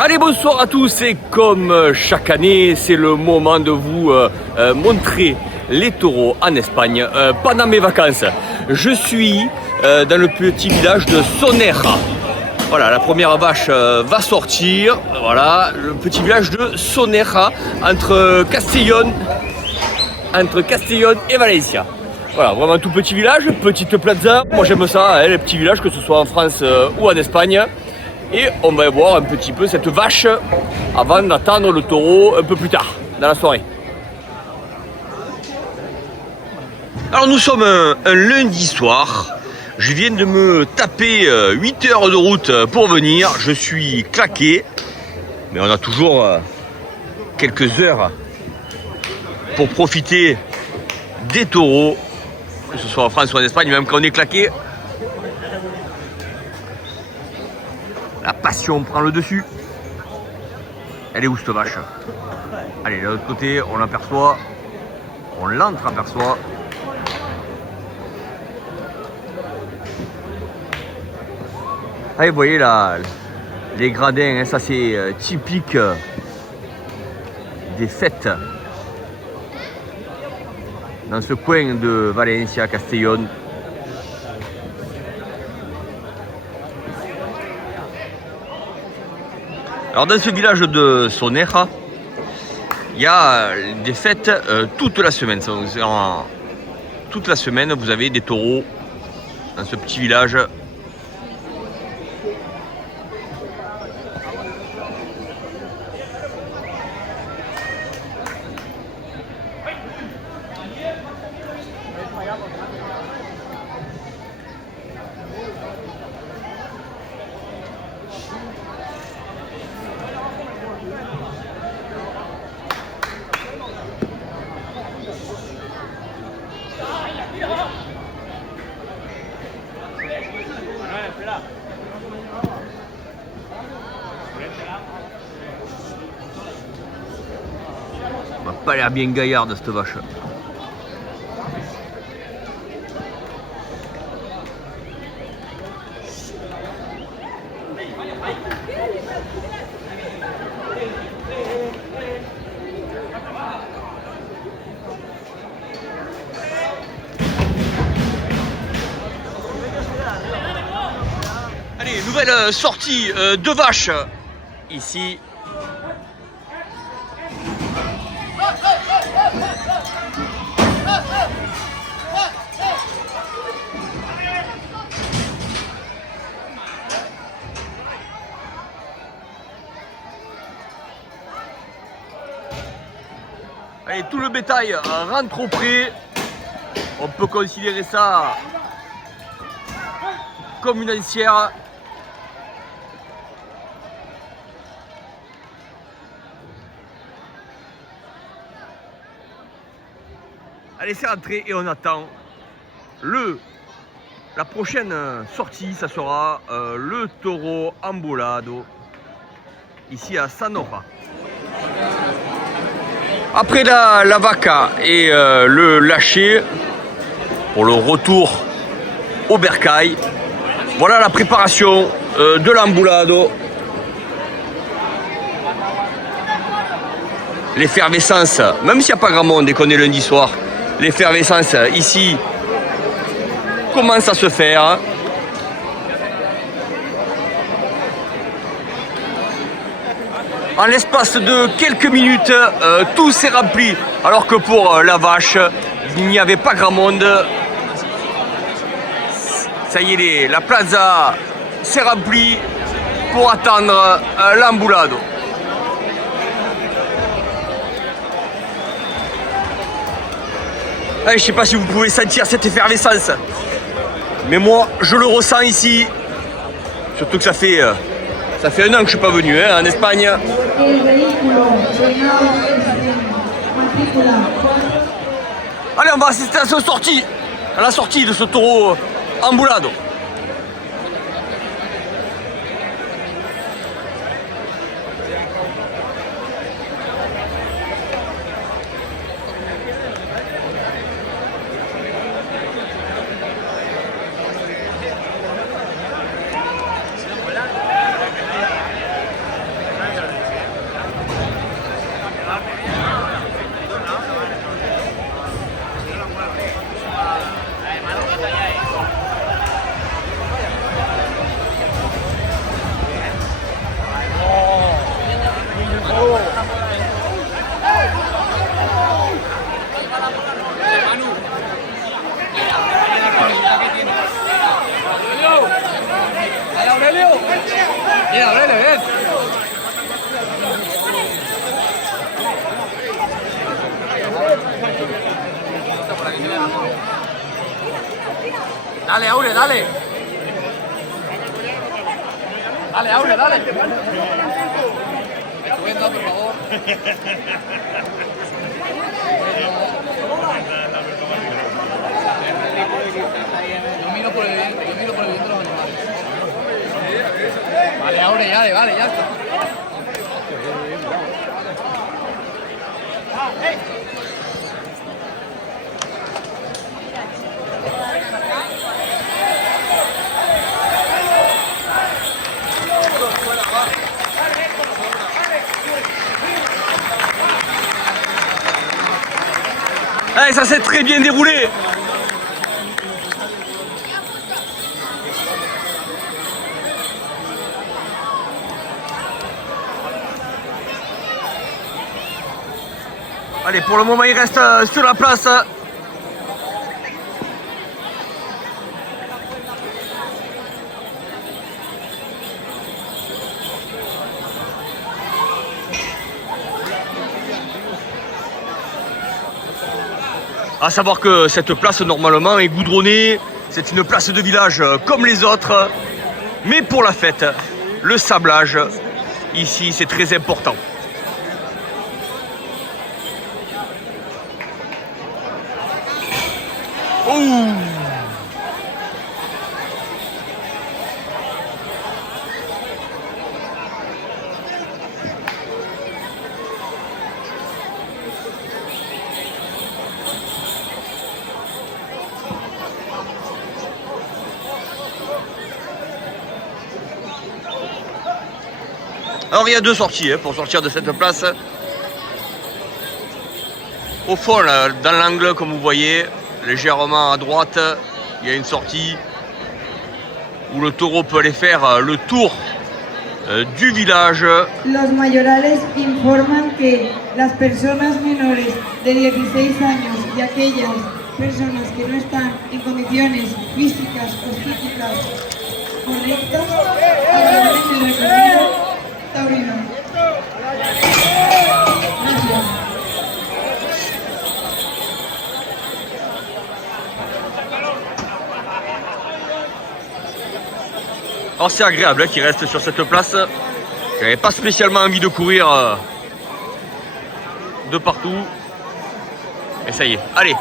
Allez, bonsoir à tous et comme chaque année, c'est le moment de vous montrer les taureaux en Espagne pendant mes vacances. Je suis dans le petit village de Sonera. Voilà, la première vache va sortir. Voilà, le petit village de Sonera entre Castellón et Valencia. Voilà, vraiment un tout petit village, petite plaza. Moi j'aime ça, hein, les petits villages, que ce soit en France ou en Espagne. Et on va voir un petit peu cette vache avant d'attendre le taureau un peu plus tard dans la soirée. Alors nous sommes un lundi soir. Je viens de me taper 8 heures de route pour venir. Je suis claqué. Mais on a toujours quelques heures pour profiter des taureaux, que ce soit en France ou en Espagne, même quand on est claqué. La passion prend le dessus. Elle est où cette vache? Allez, de l'autre côté, on l'aperçoit. On l'entreaperçoit. Allez, vous voyez là, les gradins, hein, ça c'est typique des fêtes dans ce coin de Valencia, Castellón. Alors dans ce village de Sonera, il y a des fêtes toute la semaine. Toute la semaine, vous avez des taureaux dans ce petit village. Elle n'a pas l'air bien gaillarde cette vache. Allez, nouvelle sortie de vache ici. Allez, tout le bétail rentre au pré. On peut considérer ça comme une ancière. Allez, c'est rentré et on attend la prochaine sortie. Ça sera le taureau embolado ici à Sonera. Après la vaca et le lâcher pour le retour au bercail, voilà la préparation de l'embolado. L'effervescence, même s'il n'y a pas grand monde et qu'on est lundi soir, l'effervescence ici commence à se faire. En l'espace de quelques minutes, tout s'est rempli. Alors que pour la vache, il n'y avait pas grand monde. Ça y est, la plaza s'est remplie pour attendre l'embolado. Je ne sais pas si vous pouvez sentir cette effervescence. Mais moi, je le ressens ici. Surtout que ça fait 1 an que je ne suis pas venu en Espagne. Allez, on va assister à la sortie de ce taureau embolado. bien. Dale, Aure, dale. Dale, Aure, dale. Subiendo, por favor. Yo miro por el viento de los animales. Vale, Aure, vale, ya está. Allez, ça s'est très bien déroulé. Allez, pour le moment, il reste sur la place. À savoir que cette place normalement est goudronnée, c'est une place de village comme les autres, mais pour la fête, le sablage, ici c'est très important. Ouh. Alors il y a deux sorties pour sortir de cette place. Au fond, là, dans l'angle, comme vous voyez, légèrement à droite, il y a une sortie où le taureau peut aller faire le tour du village. Los mayorales informan que las personas menores de 16 años y aquellas personas que no están en condiciones físicas o psíquicas correctas abandonen el recorrido taurino. Gracias. Alors c'est agréable qu'il reste sur cette place. J'avais pas spécialement envie de courir de partout. Et ça y est, allez.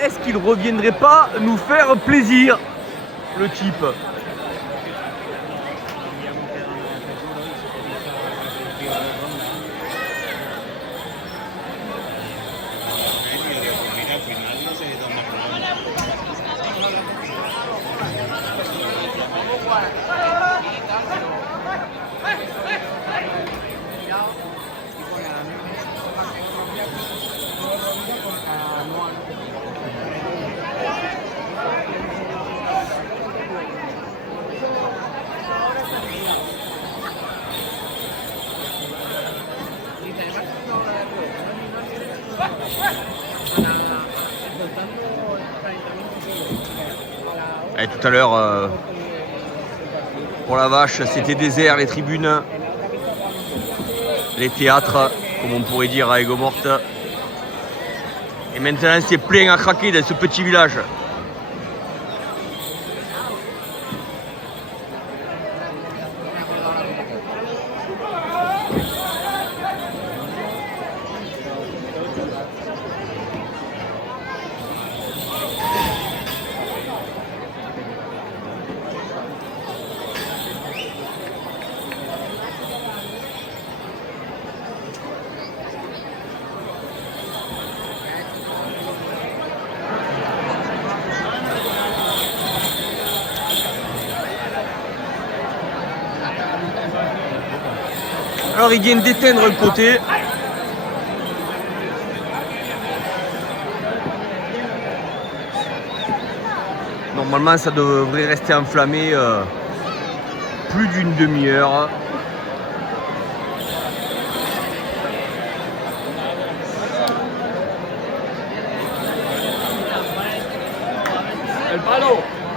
Est-ce qu'il reviendrait pas nous faire plaisir, le type? Et tout à l'heure, pour la vache, c'était désert, les tribunes, les théâtres, comme on pourrait dire à Aigues-Mortes. Et maintenant, c'est plein à craquer dans ce petit village. Alors ils viennent d'éteindre un côté. Normalement ça devrait rester enflammé plus d'une demi-heure.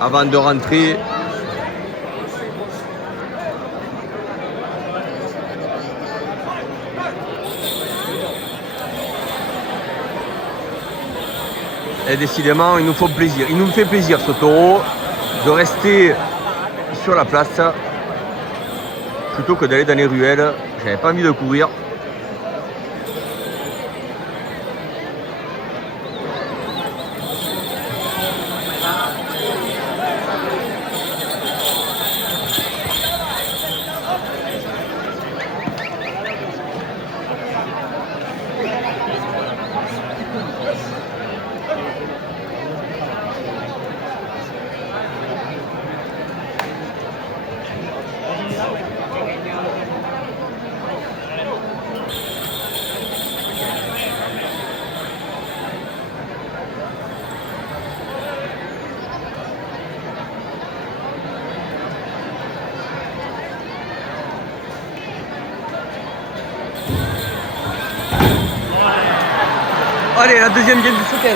avant de rentrer. Et décidément, il nous faut plaisir. Il nous fait plaisir ce taureau de rester sur la place plutôt que d'aller dans les ruelles. J'avais pas envie de courir. Allez, la deuxième vient du soutien.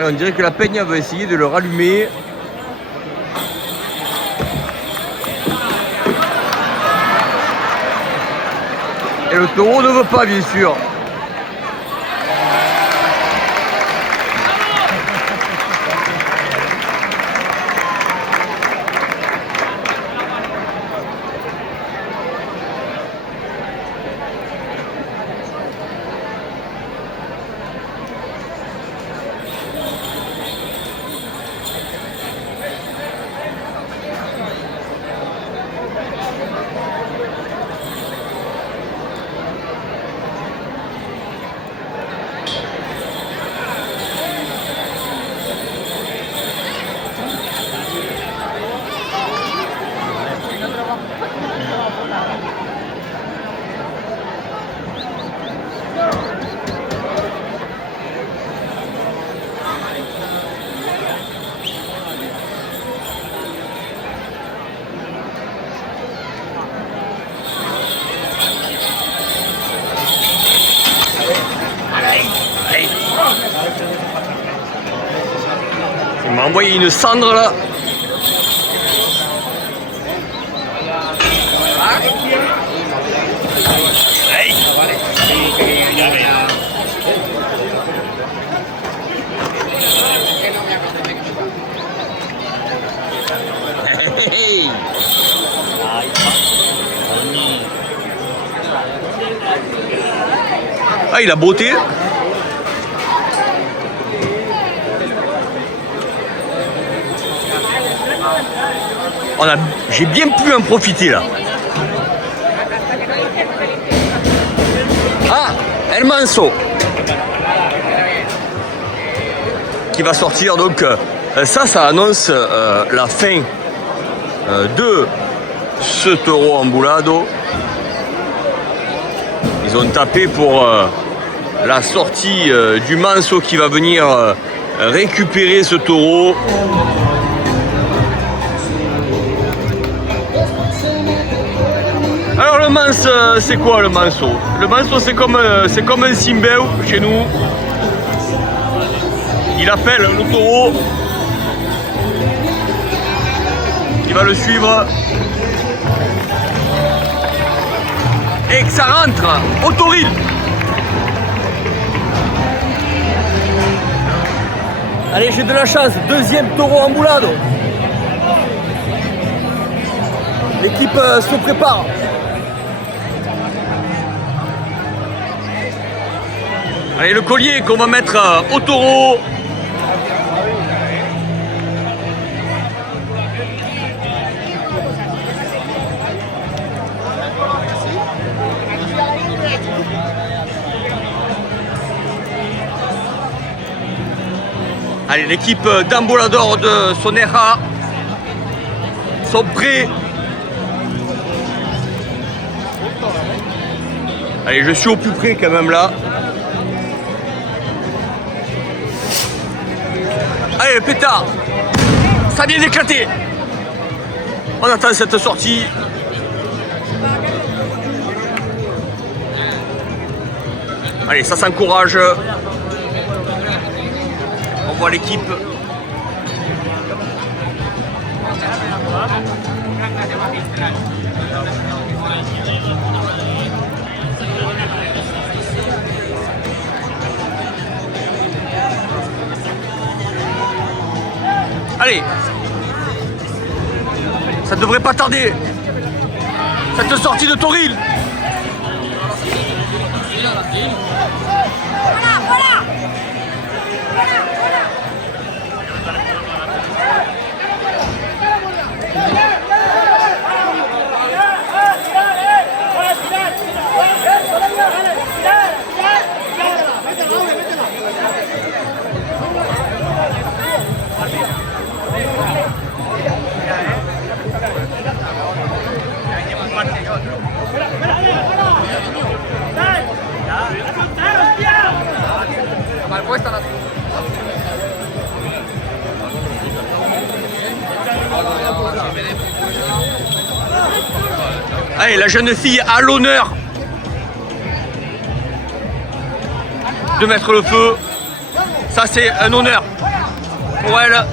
On dirait que la Peña va essayer de le rallumer. Et le taureau ne veut pas, bien sûr. Il m'a envoyé une cendre là. Ah, il a botté. J'ai bien pu en profiter là. Ah, El Manso qui va sortir, donc ça annonce la fin de ce taureau ambulado. Ils ont tapé pour la sortie du Manso qui va venir récupérer ce taureau. Alors le manse, c'est quoi le manso? Le manso c'est comme un simbeu chez nous. Il appelle le taureau. Il va le suivre. Et que ça rentre au toril. Allez, j'ai de la chance. Deuxième taureau ambulado. L'équipe se prépare. Allez, le collier qu'on va mettre au taureau. Allez, l'équipe d'Ambolador de Sonera sont prêts. Allez, je suis au plus près quand même là. Allez, le pétard. Ça vient d'éclater. On attend cette sortie. Allez, ça s'encourage. On voit l'équipe. Allez, ça ne devrait pas tarder. Cette sortie de Toril. Allez, la jeune fille a l'honneur de mettre le feu. Ça, c'est un honneur pour elle.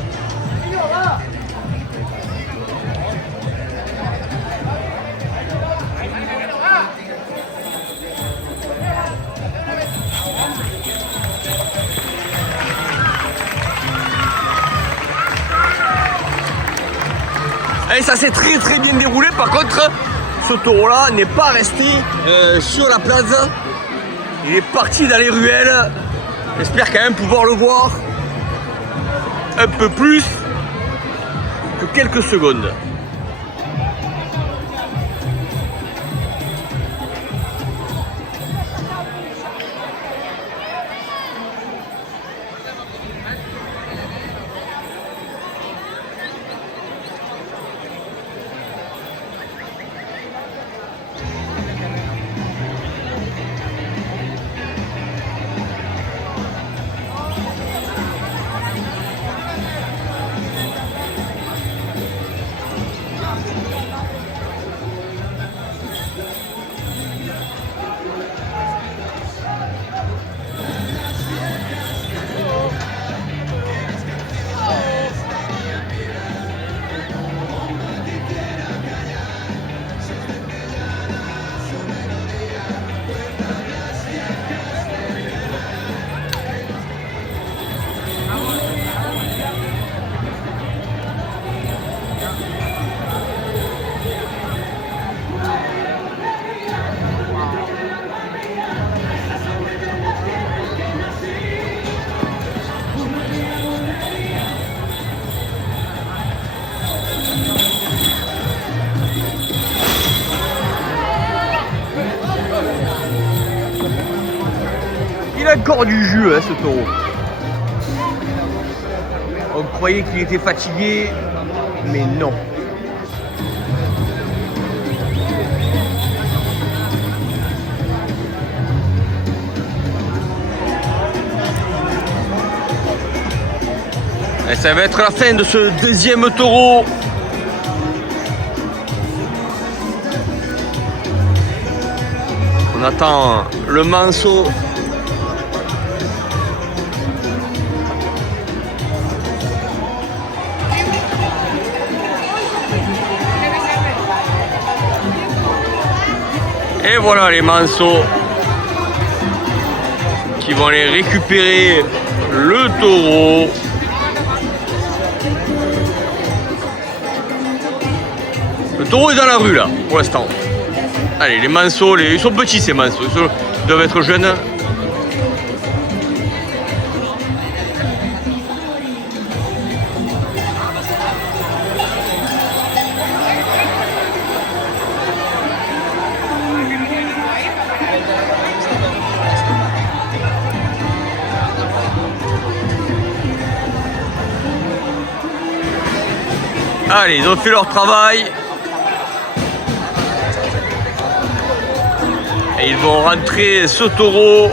Et ça s'est très très bien déroulé. Par contre, ce taureau là n'est pas resté sur la place. Il est parti dans les ruelles. J'espère quand même pouvoir le voir un peu plus que quelques secondes. Il a encore du jus, hein, ce taureau. On croyait qu'il était fatigué, mais non. Et ça va être la fin de ce deuxième taureau. On attend le manceau. Et voilà les manceaux qui vont aller récupérer le taureau. Le taureau est dans la rue là pour l'instant. Allez, les manceaux, ils sont petits ces manceaux, ils doivent être jeunes. Allez, ils ont fait leur travail. Et ils vont rentrer ce taureau.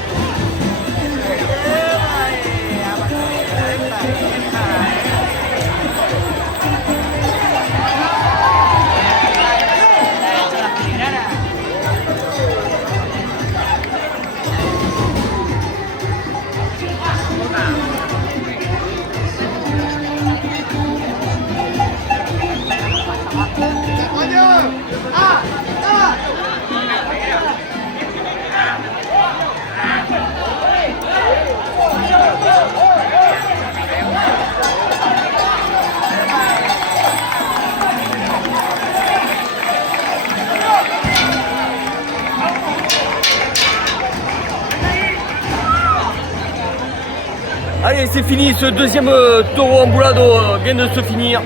Allez, c'est fini, ce deuxième taureau ambulado vient de se finir.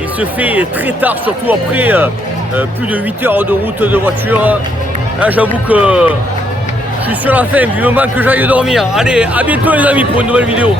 Il se fait très tard, surtout après plus de 8 heures de route de voiture. Là, j'avoue que je suis sur la fin, vivement que j'aille dormir. Allez, à bientôt les amis pour une nouvelle vidéo.